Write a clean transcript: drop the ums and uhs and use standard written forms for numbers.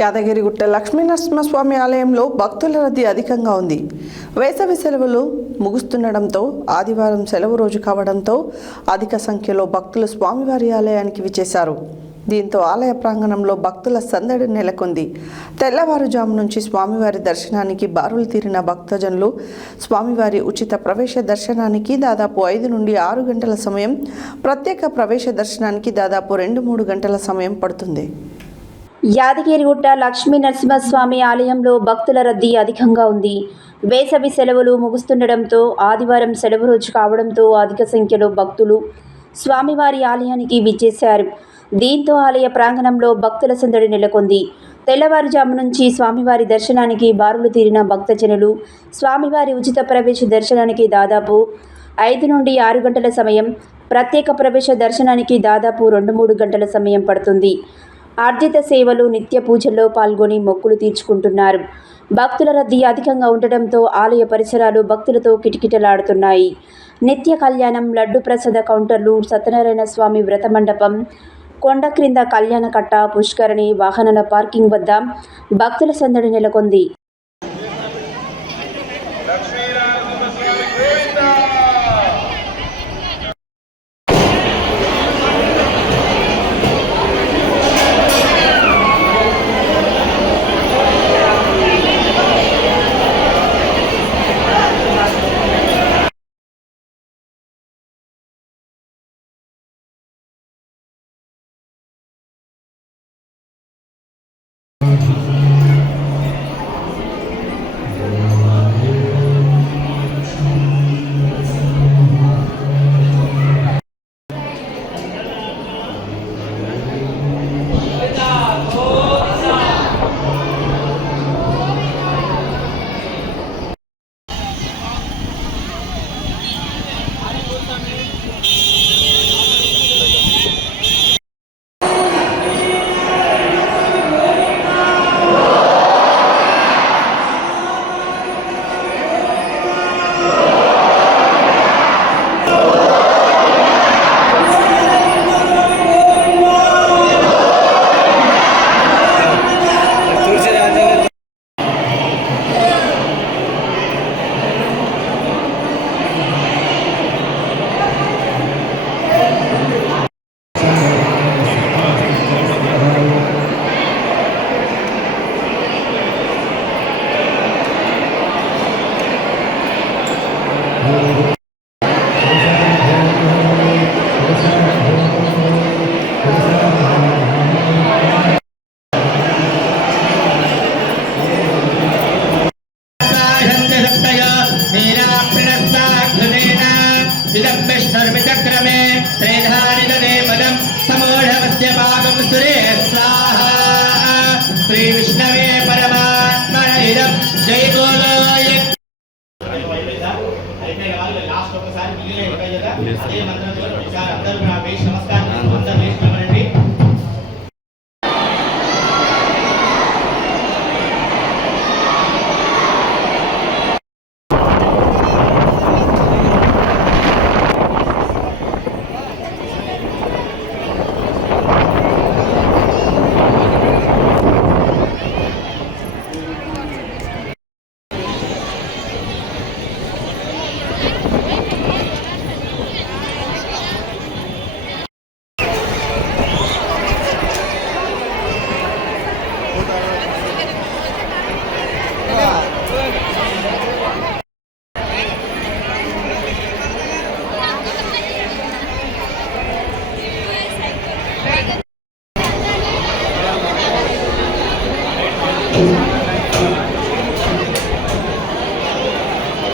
యాదగిరిగుట్ట లక్ష్మీనరసింహస్వామి ఆలయంలో భక్తుల రద్దీ అధికంగా ఉంది. వేసవి సెలవులు ముగుస్తుండడంతో ఆదివారం సెలవు రోజు కావడంతో అధిక సంఖ్యలో భక్తులు స్వామివారి ఆలయానికి విచ్చేశారు. దీంతో ఆలయ ప్రాంగణంలో భక్తుల సందడి నెలకొంది. తెల్లవారుజాము నుంచి స్వామివారి దర్శనానికి బారులు తీరిన భక్తజనులు స్వామివారి ఉచిత ప్రవేశ దర్శనానికి దాదాపు 5 నుండి 6 గంటల సమయం, ప్రత్యేక ప్రవేశ దర్శనానికి దాదాపు 2-3 గంటల సమయం పడుతుంది. యాదగిరిగుట్ట లక్ష్మీనరసింహస్వామి ఆలయంలో భక్తుల రద్దీ అధికంగా ఉంది. వేసవి సెలవులు ముగుస్తుండడంతో ఆదివారం సెలవు రోజు కావడంతో అధిక సంఖ్యలో భక్తులు స్వామివారి ఆలయానికి విచ్చేశారు. దీంతో ఆలయ ప్రాంగణంలో భక్తుల సందడి నెలకొంది. తెల్లవారుజాము నుంచి స్వామివారి దర్శనానికి బారులు తీరిన భక్తజనులు స్వామివారి ఉచిత ప్రవేశ దర్శనానికి దాదాపు 5 నుండి 6 గంటల సమయం, ప్రత్యేక ప్రవేశ దర్శనానికి దాదాపు 2-3 గంటల సమయం పడుతుంది. ఆర్జిత సేవలు, నిత్య పూజల్లో పాల్గొని మొక్కులు తీర్చుకుంటున్నారు. భక్తుల రద్దీ అధికంగా ఉండటంతో ఆలయ పరిసరాలు భక్తులతో కిటకిటలాడుతున్నాయి. నిత్య కళ్యాణం, లడ్డు ప్రసాద కౌంటర్లు, సత్యనారాయణ స్వామి వ్రత మండపం, కొండ క్రింద కళ్యాణ కట్ట, పుష్కరిణి, వాహనాల పార్కింగ్ వద్ద భక్తుల సందడి నెలకొంది. विलम्बिष्टर्मिचक्रमे त्रेधानिदने पदं समूढवस्य भागं सुरे स्वाहा श्री विष्णवे परमात्मन इदं जय बोलो लास्ट ఒకసారి మిగిలిన ఉంటాయి కదా అదే మంత్రంతో ఒకసారి అందరూ నా వేసి నమస్కారం అందరూ వేసుకోమనండి. Thank you.